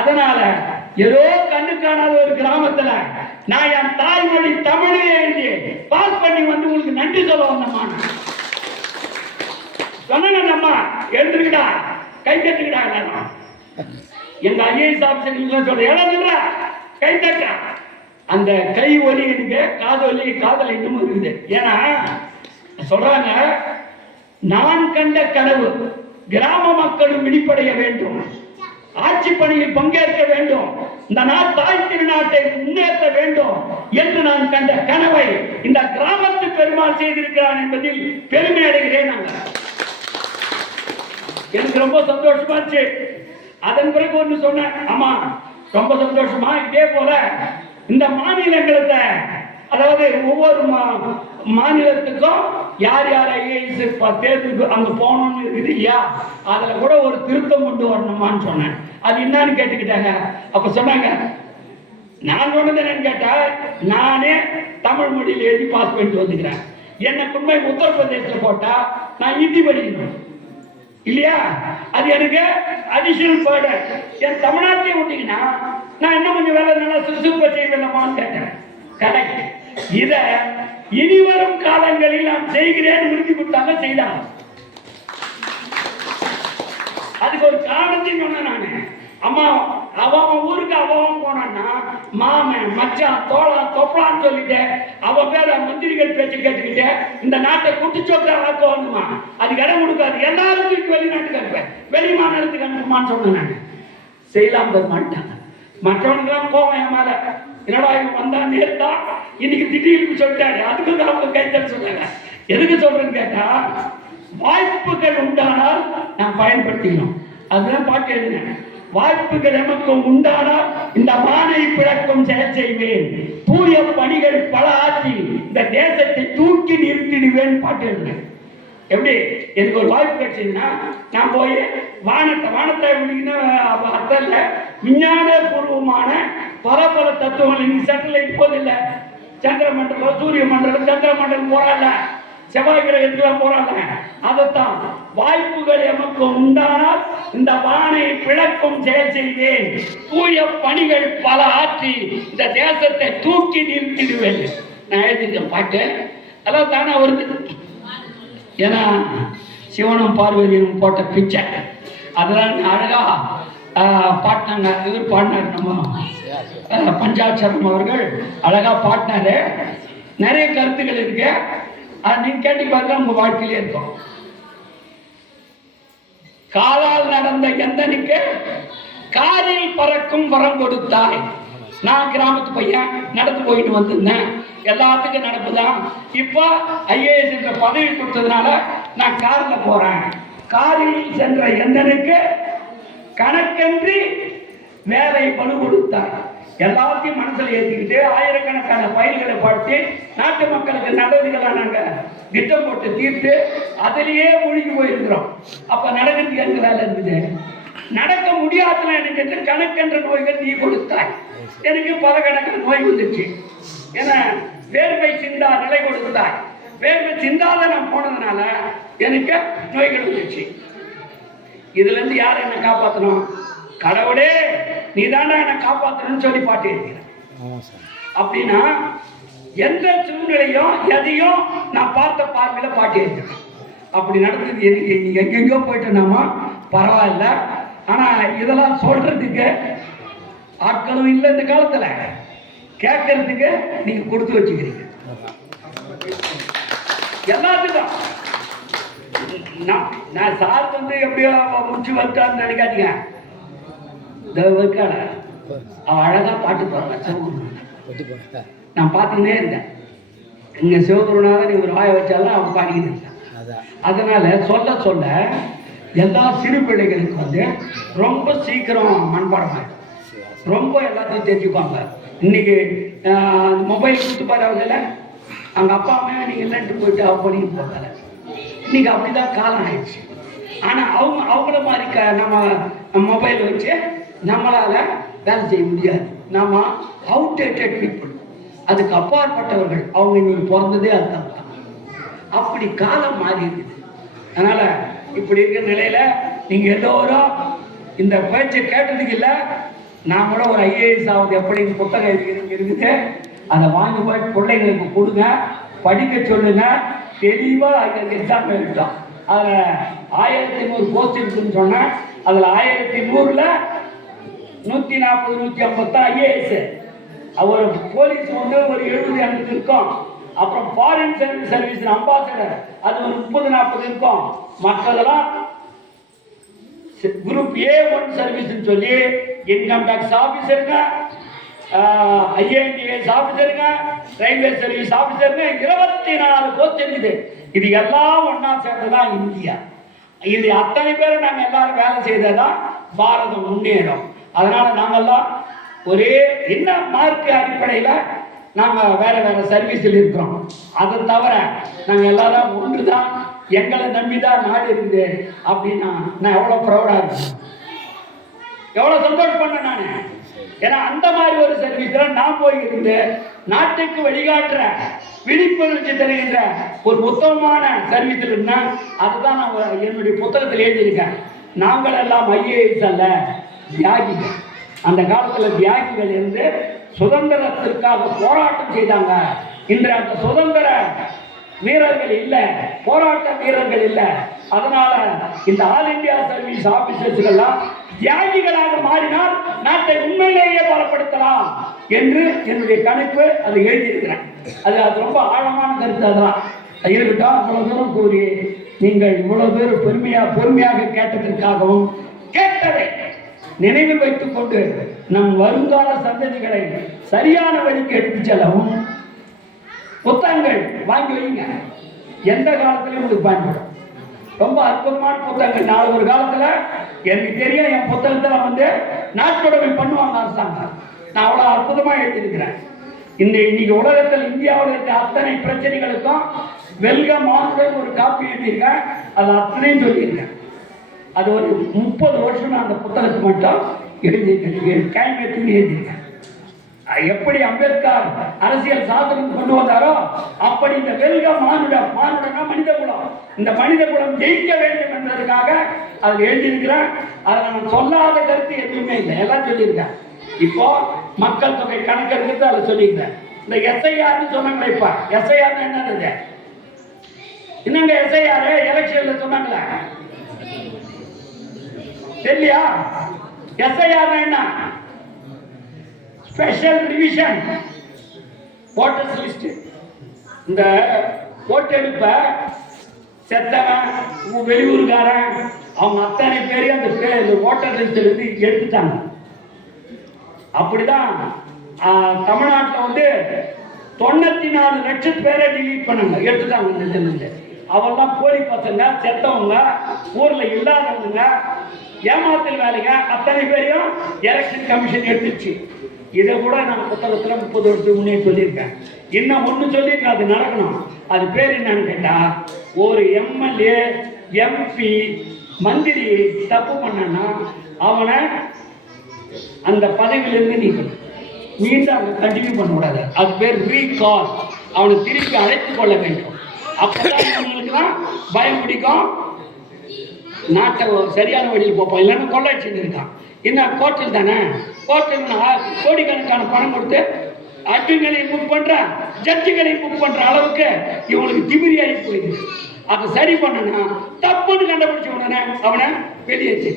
அதனால ஏதோ கண்ணு காணாத ஒரு கிராமத்துல நான் என் தாய்மொழி தமிழிலே எழுதி பாஸ் பண்ணி வந்து உங்களுக்கு நன்றி சொல்ல வந்தம்மா. சொன்னேன்மா, எழுந்துருக்கடா, கை தட்டுக்கடா. எங்க IAS ஆபீசர் சொல்ற எழுதுடா, கை தட்ட. அந்த கை ஒலி இருக்கு, காது ஒலி, காதல் இன்னும் இருக்குது. ஏன்னா சொல்றாங்க, நான் கண்ட கனவு கிராம மக்களும் விழிப்படைய வேண்டும், ஆட்சி பணியில் பங்கேற்க வேண்டும், இந்த தாய் திருநாட்டை முன்னேற்ற வேண்டும் என்று நான் கண்ட கனவை இந்த கிராமத்து பெருமாள் செய்திருக்கிறான் என்பதில் பெருமை அடைகிறேன். எனக்கு ரொம்ப சந்தோஷமா இருந்துச்சு. அதன் பிறகு ஒன்று சொன்னேன், ஆமா ரொம்ப சந்தோஷமா, இதே போல இந்த மாநிலங்களை, அதாவது ஒவ்வொரு மாநிலத்துக்கும் யார் யார் IAS தேர்வுக்கு அங்க போகணும்னு இருக்குது இல்லையா, அதுல கூட ஒரு திருத்தம் கொண்டு வரணுமான்னு சொன்னேன். அது என்னன்னு கேட்டுக்கிட்டாங்க. அப்ப சொன்னாங்க, நான் சொன்னது என்னன்னு கேட்டா, நானே தமிழ் மொழியில் எழுதி பாஸ் பண்ணிட்டு வந்துக்கிறேன். என்னை கொண்டு போய் உத்தரப்பிரதேசத்துல போட்டா நான் ஹிந்தி படிக்கணும் இல்லையா, அது எனக்கு அடிஷனல் பேர்டன். என் தமிழ்நாட்டிலே விட்டீங்கன்னா நான் இன்னும் கொஞ்சம் வேலை நல்லா சுறுசுறுப்பா செய்ய வேண்டாமான்னு கேட்டேன். கரெக்ட். இத இனி வரும் காலங்களில் நான் செய்கிறேன் உறுதி கொடுத்தாங்க, செய்தாங்க. அதுக்கு ஒரு காரணத்தையும் சொன்னேன் நானு. அம்மா அவன் ஊருக்கு அவன் போனான்னா மாமன் மச்சான் தோழா தொப்பலான்னு சொல்லிட்டு அவன் பேர மந்திரிகள் பேச்சு கேட்டுக்கிட்டு இந்த நாட்டை குட்டிச்சோக்கா ஆக்குவாங்கம்மா. அதுக்கு இடம் கொடுக்காது, எல்லாரும் வெளிநாட்டுக்கு அனுப்பேன், வெளி மாநிலத்துக்கு அனுப்புமான்னு சொன்னேன் நான். செய்யலாம் மாட்டாங்க. மற்றவனுக்குலாம் கோவம் என் மேல, என்னடா இவன் வந்தா நேர்த்தா இன்னைக்கு திடீர்னு சொல்லிட்டாரு, அதுக்கு அவங்க கைத்தல் சொன்னாங்க. எதுக்கு சொல்றேன்னு கேட்டா, வாய்ப்புகள் உண்டானால் நான் பயன்படுத்திக்கணும். அதுதான் பாட்டு எழுதினேன். வாய்ப்புகள் எமக்கு உண்டானால் இந்த மானை பிளக்கும் செயல் செய்வேன், தூய பணிகள் பல ஆற்றி இந்த தேசத்தை தூக்கி நிறுத்திடுவேன் பாட்டு எழுதினேன். எப்படி எனக்கு ஒரு வாய்ப்பு கிடைச்சதுன்னா நான் போய் வானத்தை அர்த்தம் இல்லை, விஞ்ஞான பூர்வமான பல தத்துவங்கள். இன்னைக்கு சேட்டலைட் போதில்லை, சந்திர மண்டலம், சூரிய மண்டலம், சந்திர மண்டலம் போறாங்க, செவ்வாய் கிரகத்துலாம் போறாங்க. அதைத்தான் வாய்ப்புகள் எமக்கு உண்டானால் இந்த வானை பிளக்கும் செயல் செய்வேன், தூய பணிகள் பல ஆற்றி இந்த தேசத்தை தூக்கி நிறுத்திடுவேன். நான் எழுதிட்டேன் பாட்டு. அதான் தானே வருது. ஏன்னா சிவனும் பார்வதியும் போட்ட பிச்சை அதெல்லாம் அழகா பாட்டினாங்க. இவர் பாடினார், நம்ம பஞ்சாட்சரம் அவர்கள் அழகா பாட்டினாரு. நிறைய கருத்துக்கள் இருக்கு, அது நீங்க கேட்டு பார்த்தா உங்க வாழ்க்கையிலே இருக்கும். காலால் நடந்த எந்தனுக்கு காரில் பறக்கும் வரம் கொடுத்தாய். நான் கிராமத்து பையன், நடந்து போயிட்டு வந்திருந்தேன், எல்லாத்துக்கும் நடப்புதான். இப்போ ஐஏஎஸ் என்ற பதவி கொடுத்ததுனால நான் காரில் போறேன். காரில் சென்ற எந்தனுக்கு கணக்கன்றி வேலை பணு கொடுத்தார். எல்லாத்தையும் மனசில் ஏற்றிக்கிட்டு ஆயிரக்கணக்கான பயிர்களை படுத்தி நாட்டு மக்களுக்கு நல்லதுகளை நாங்கள் திட்டம் போட்டு தீர்த்து அதிலேயே மூழ்கி போயிருக்கிறோம். அப்போ நடக்கிறதுக்கு எங்க வேலை இருந்தது? நடக்க முடியாதுன்னு எனக்கு கணக்கென்ற நோய்கள் நீ கொடுத்தாய். எனக்கு பல கணக்கில் நோய் வந்துச்சு. ஏன்னா வேர்வை சிந்தா நிலை கொடுத்தாய். வேர்வை சிந்தாத நான் போனதுனால எனக்கு நோய்கள் வந்துச்சு. இதுல இருந்து யார் என்ன காப்பாற்றணும்? கடவுளே நீ தாண்டா என்ன காப்பாற்றணும்னு சொல்லி பாட்டு இருக்கிறேன். அப்படின்னா எந்த சூழ்நிலையும் எதையும் நான் பார்த்த பார்வையில பாட்டு இருக்கிறேன். அப்படி நடந்தது. எனக்கு எங்கெங்கோ போயிட்டோம்னாமா பரவாயில்ல. ஆனா இதெல்லாம் சொல்றதுக்கு ஆட்களும் இல்லை இந்த காலத்துல, கேட்கறதுக்கு நீங்க கொடுத்து வச்சுக்கிறீங்க எல்லாத்துக்கும். நான் சார் வந்து எப்படியோ முடிச்சு வந்துட்டான்னு நினைக்காதீங்க. அவன் அழகா பாட்டு பாடுறான் சிவகுருநாதன். நான் பார்த்துக்கிட்டே இருந்தேன். இங்க சிவகுருநாதன் இவர் வாய வச்சாலும் அவன் பாடிக்கிட்டு இருந்தான். அதனால சொல்ல சொல்ல எல்லா சிறு பிள்ளைகளுக்கு வந்து ரொம்ப சீக்கிரம் மண்பாடமாயிடும், ரொம்ப எல்லாத்தையும் தெரிஞ்சுப்பாங்க. இன்னைக்கு மொபைல் கொடுத்து பாருல, அவங்க அப்பா அம்மா நீங்க இல்லைன்ட்டு போயிட்டு அவ பண்ணிட்டு போகல. இன்னைக்கு அப்படிதான் காலம் ஆயிடுச்சு. ஆனா அவங்கள மாதிரி நம்ம மொபைல் வச்சு நம்மளால வேலை செய்ய முடியாது. நம்ம அவுடேட்டட் பீப்புள், அதுக்கு அப்பாற்பட்டவர்கள். அவங்க இன்னைக்கு பிறந்ததே அதுதான். அப்படி காலம் மாறி இருக்குது. அதனால இப்படி இருக்கிற நிலையில நீங்க எல்லோரும் இந்த பேச்சை கேட்டதுக்கு இல்லை, நான் கூட ஒரு ஐஏஎஸ் ஆகுது எப்படின்னு புத்தகம் இருக்குது, அதை வாங்கி போய் பிள்ளைங்களுக்கு கொடுங்க, படிக்க சொல்லுங்க. தெளிவா எக்ஸாம் எழுதிட்டோம். அதில் 1100 போஸ்ட் இருக்குன்னு சொன்னேன். அதில் 1100ல் 140 150 தான் ஐஏஎஸ். அவர் போலீஸ் வந்து ஒரு 70-80 இருக்கும். அப்புறம் ஃபாரின் சர்வீஸ் அம்பாசடர் அது ஒரு 30-40 இருக்கும். மற்றதெல்லாம் குரூப் A1 சர்வீஸ் சொல்லி இன்கம் டாக்ஸ் ஆபீசருங்க, ஐஏஎஸ் ஆபீசருங்க, ரயில்வே சர்வீஸ் ஆபீசருங்க, 24 போஸ்ட் இருக்குது. இது எல்லாம் ஒன்னா சேர்ந்துதான் இந்தியா. இது அத்தனை பேரும் நாங்க எல்லாரும் வேலை செய்ததான் பாரதம் முன்னேறும். அதனால நாங்கெல்லாம் ஒரே என்ன மார்க் அடிப்படையில நாங்க வேற வேற சர்வீஸில் இருக்கிறோம். அதை தவிர நாங்க எல்லாரும் ஒன்றுதான், எங்களை நம்பிதான் நாடு இருக்குது. அப்படின்னா நான் எவ்வளவு ப்ரௌடா இருக்கேன், எவ்வளவு சந்தோஷம் பண்ண நானு. ஏன்னா அந்த மாதிரி ஒரு சர்வீஸ்ல நான் போயிருந்து நாட்டுக்கு வழிகாட்டுற விழிப்புணர்ச்சி தருகின்ற ஒரு உத்தமமான சர்வீஸில் இருந்தா அதுதான் நான் என்னுடைய புத்தகத்தில் எழுதியிருக்கேன். நாங்கள் எல்லாம் ஐஏஎஸ் அல்ல, தியாகிகள். அந்த காலத்துல தியாகிகள் இருந்து சுதந்திரத்திற்காக போராட்டம் செய்தாங்க. இன்று அந்த சுதந்திர வீரர்கள் இல்லை, போராட்ட வீரர்கள் இல்லை. அதனால இந்த ஆல் இந்தியா சர்வீஸ் ஆபீசர்ஸ்கெல்லாம் தியாகிகளாக மாறினால் நாட்டை உண்மையிலேயே பலப்படுத்தலாம் என்று என்னுடைய கணிப்பு அதை எழுதியிருக்கிறேன். அது ரொம்ப ஆழமான கருத்து. அதெல்லாம் இருக்கட்டும். அவ்வளவு தூரம் கூறி நீங்கள் இவ்வளவு பேர் பொறுமையாக கேட்டதற்காகவும் கேட்டதை நினைவில் வைத்துக் கொண்டு நம் வருங்கால சந்ததிகளை சரியான வழிக்கு எடுத்து செல்லவும் புத்தகங்கள் வாங்கி வைங்க. எந்த காலத்திலையும் உங்களுக்கு பயன்படும். ரொம்ப அற்புதமான புத்தகங்கள். நாலு ஒரு காலத்துல எனக்கு தெரியும், என் புத்தகத்துல வந்து நாட்டுடைமை பண்ணுவாங்க அரசாங்கம். நான் அவ்வளவு அற்புதமா எழுதியிருக்கிறேன். இன்னைக்கு உலகத்தில் இந்தியாவில் இருக்க அத்தனை பிரச்சனைகளுக்கும் வெல்க மானுடன் ஒரு காப்பி எழுதியிருக்கேன். அது அத்தனையும் சொல்லியிருக்கேன். அது ஒரு 30 வருஷம் நான் அந்த புத்தகத்தை மட்டும் எழுதியிருக்கேன். கைமெத்தி எழுதியிருக்கேன். எப்படி அம்பேத்கர் அரசியல் சாசனம் கொண்டு வந்தாரோ அப்படி இந்த வெல்க மானுடனா மனித குலம், இந்த மனித குலம் ஜெயிக்க வேண்டும் என்பதற்காக அதை எழுதியிருக்கிறேன். அதை நான் சொல்லாத கருத்து எதுவுமே இல்லை, எல்லாம் சொல்லியிருக்கேன். இப்போ மக்கள் தொகை கணக்கெடுத்து அதை சொல்லியிருக்கேன். இந்த எஸ்ஐஆர்னு சொன்னாங்களே, இப்ப எஸ்ஐஆர் என்னது? என்னங்க எஸ்ஐஆர் எலெக்ஷன்ல சொன்னாங்களே தெரியலையா? எஸ்ஐஆர் என்ன? Special revision voters list. இந்த ஓட்டெடுப்ப செத்தவன் வெளியூருக்காரன் அவங்க அத்தனை பேரையும் அந்த ஓட்டர் லிஸ்ட்ல இருந்து எடுத்துட்டாங்க. அப்படிதான் தமிழ்நாட்டில் வந்து 94 லட்சம் பேரை டிலீட் பண்ணாங்க, எடுத்துட்டாங்க. அவெல்லாம் போலி பசங்க, செத்தவங்க, ஊர்ல இல்லாதவங்க, ஏமாத்தல் வேலைங்க அத்தனை பேரையும் எலெக்ஷன் கமிஷன் எடுத்துச்சு. இதை கூட நான் புத்தகத்துல 30 வருஷத்துக்கு முன்னே சொல்லியிருக்கேன். இன்னும் ஒண்ணு சொல்லியிருக்கேன், அது நடக்கணும். அது பேர் என்னன்னு கேட்டா, ஒரு எம்எல்ஏ எம்பி மந்திரி தப்பு பண்ணனா அவனை அந்த பதவியிலிருந்து நீக்கணும். மீண்டும் அவங்க கண்டினியூ பண்ணக்கூடாது. அது பேர் ரீகால். அவனை திருப்பி அழைத்துக் கொள்ள வேண்டும். அப்பதான் அவங்களுக்கு தான் பயம் பிடிக்கும், நாட்டை சரியான வழியில் போப்போம். இல்லைன்னா கொள்ளாட்சி இருக்கான். என்ன கோர்ட்டில் தானே, கோர்ட்டில் கோடிக்கணக்கான பணம் கொடுத்து அட்வொகேட்களை புக் பண்ற, ஜட்ஜுகளை புக் பண்ற அளவுக்கு இவங்களுக்கு திமிரி ஆகி போயிடுது. அதை சரி பண்ணனா தப்புன்னு கண்டுபிடிச்ச உடனே அவனை வெளியேற்று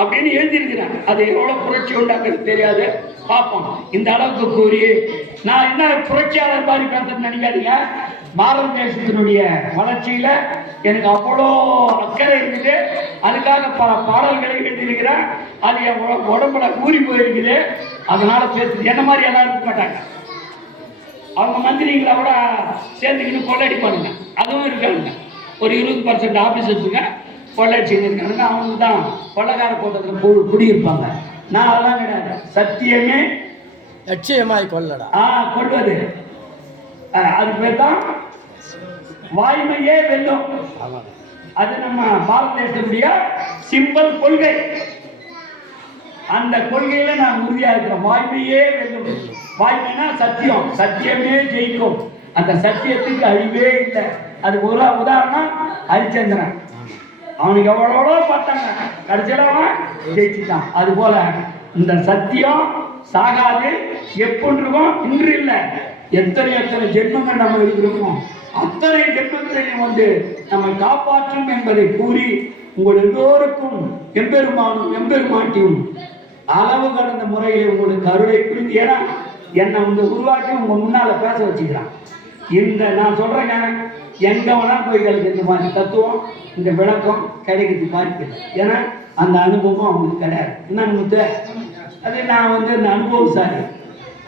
அப்படின்னு எழுதியிருக்கிறாங்க. அது எவ்வளவு புரட்சி உண்டாக்குறது தெரியாது, பார்ப்போம். இந்த அளவுக்கு கூறி நான் என்ன புரட்சியாளர் மாதிரி பேசுறேன்னு நினைக்காதீங்க. பாரத தேசத்தினுடைய வளர்ச்சியில எனக்கு அவ்வளோ அக்கறை இருக்குது. அதுக்காக பல பாடல்களை எழுதியிருக்கிறேன். அது என் உடம்புல ஊறி போயிருக்குது. அதனால பேசுறது என்ன மாதிரி எல்லாம் இருக்க மாட்டாங்க. அவங்க மந்திரிகளை கூட சேர்ந்துக்கிட்டு கொள்ளடிப்பானுங்க, அதுவும் இருக்காங்க. ஒரு 20% ஆபீசர்ஸுங்க கொள்ளடிச்சு இருக்கானுங்க. அவங்க தான் கொள்ளக்கார கூட்டத்தில் குடியிருப்பாங்க. நான் அதெல்லாம் கிடையாது. சத்தியமே லட்சியமாய் கொள்ளடா கொள்வது. அது பேர் தான் வாய்மையே வெல்லும். அது நம்ம பாரத தேசத்துடைய சிம்பிள் கொள்கை. அந்த கொள்கையில நான் உறுதியா இருக்கிறேன். வாய்மையே வெல்லும். வாய்மைனா சத்தியம், சத்தியமே ஜெயிக்கும். அந்த சத்தியத்துக்கு அழிவே இல்லை. அதுக்கு ஒரு உதாரணம் ஹரிச்சந்திரன். அவனுக்கு எவ்வளோ பார்த்தாங்க, கடைசியில் அவன் ஜெயிச்சுட்டான். அது போல இந்த சத்தியம் சாகாது, எப்பொன்றும் இன்று இல்லை. எத்தனை எத்தனை ஜென்மங்கள் நம்ம இருக்கிறோமோ அத்தனை ஜென்மத்தையும் வந்து நம்மை காப்பாற்றும் என்பதை கூறி உங்கள் எல்லோருக்கும் எம்பெருமானும் எம்பெருமாட்டியும் அளவு கடந்த முறையில் உங்களுக்கு அருளை புரிந்து, ஏன்னா என்னை வந்து உருவாக்கி உங்க முன்னால பேச வச்சுக்கிறான். இந்த நான் சொல்றேங்க, எங்க வேணா போய்களுக்கு இந்த மாதிரி தத்துவம், இந்த விளக்கம் கிடைக்கிறது வாய்ப்பு. ஏன்னா அந்த அனுபவம் அவங்களுக்கு கிடையாது. என்ன முத்து, அது நான் வந்து அந்த அனுபவம் சார்.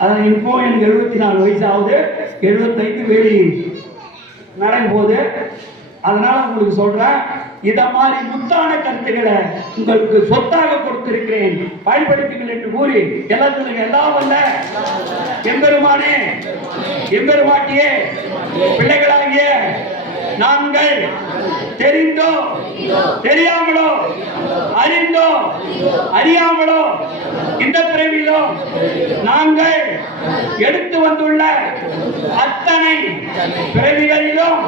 அதான் இப்போ எனக்கு 74 வயசு ஆகுது, 75 வேலி நடக்கும் போது. அதனால உங்களுக்கு சொல்றேன், இத மாதிரி முத்தான கருத்துக்களை உங்களுக்கு சொத்தாக கொடுத்திருக்கிறேன், பயன்படுத்துங்கள் என்று கூறி எல்லாத்துக்கும் எல்லாம் வல்ல எம்பெருமானே எம்பெருமாட்டியே பிள்ளைகளாகிய நாங்கள் தெரிந்தோ தெரியாமலோ அறிந்தோ அறியாமலோ இந்த பிறவிலோ நாங்கள் எடுத்து வந்துள்ள அத்தனை பிறவிகளிலும்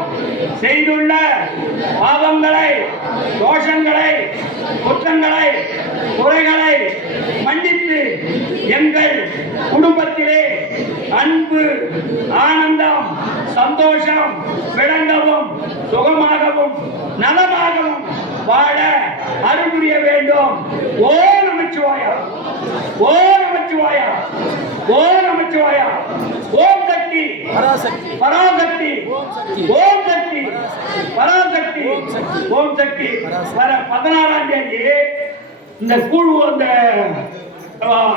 செய்துள்ள பாவங்களை, தோஷங்களை, குற்றங்களை, குறைகளை மன்னித்து எங்கள் குடும்பத்திலே அன்பு, ஆனந்தம், சந்தோஷம் விளங்கவும், சுகமாகவும், நலமாகவும் வாழ அருள் புரிய வேண்டும். ஓ நமச்சிவாயா, ஓ நமச்சிவாயா, ஓ நமச்சிவாயா, ஓம் சக்தி பராசக்தி, பராசக்தி ஓம் சக்தி பராசக்தி, ஓம் சக்தி. வர 16ஆம் தேதி இந்த குழு, அந்த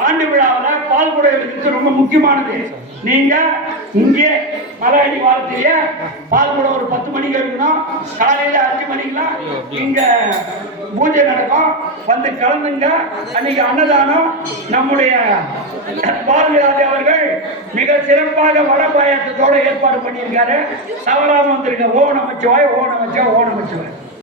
ஆண்டு விழாவில் பால் குடம் எடுக்கிறது ரொம்ப முக்கியமானது. நீங்க இங்கே மலையடி வாரத்திலேயே பால் குடம் ஒரு 10 மணிக்கு எடுக்கணும். காலையில 5 மணிக்கெல்லாம் இங்க பூஜை நடக்கும். வந்து கலந்துங்க. அன்னைக்கு அன்னதானம் நம்முடைய பாரதியாதி அவர்கள் மிக சிறப்பாக வட பாயத்தோட ஏற்பாடு பண்ணியிருக்காரு. தவறாம வந்திருக்க. ஓ நமச்சிவாய், ஓ நமச்சிவாய், ஓ நமச்சிவாய்.